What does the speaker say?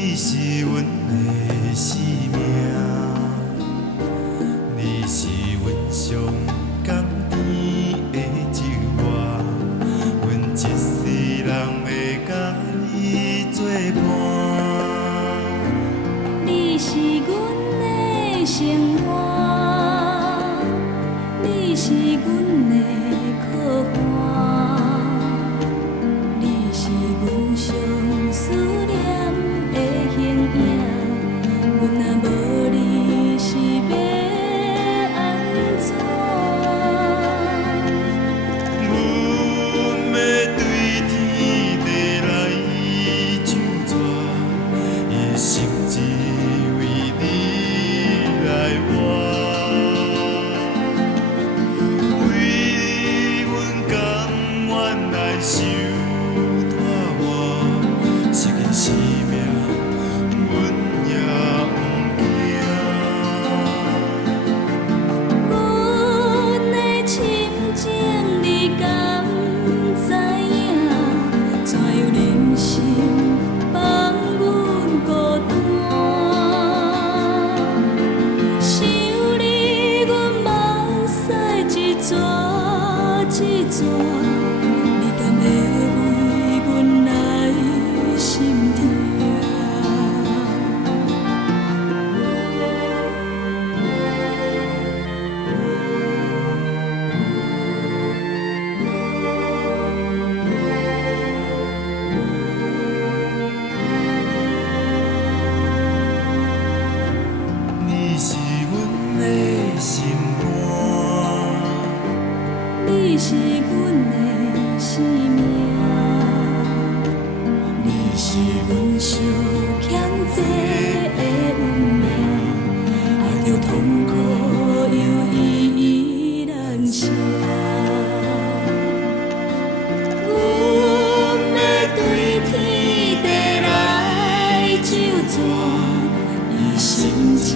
你是阮的生命，你是阮上甘甜的酒窝，阮一世人会甲你作伴。你是阮的生活，你是阮的靠岸，你是阮上思念的形影。阮若无你是要安怎？阮要对天地来唱绝，一生只为你来活。为阮甘愿来受拖磨，失去生命，阮也不惊。阮的深情你敢知影？怎样忍心放阮孤单？想你，阮目屎一撮一撮，你敢会为阮来心痛？你是阮的心肝，你是阮的生命，你是阮上欠债的运命，爱着痛苦又依依难舍。阮要对天地来求绝，一生只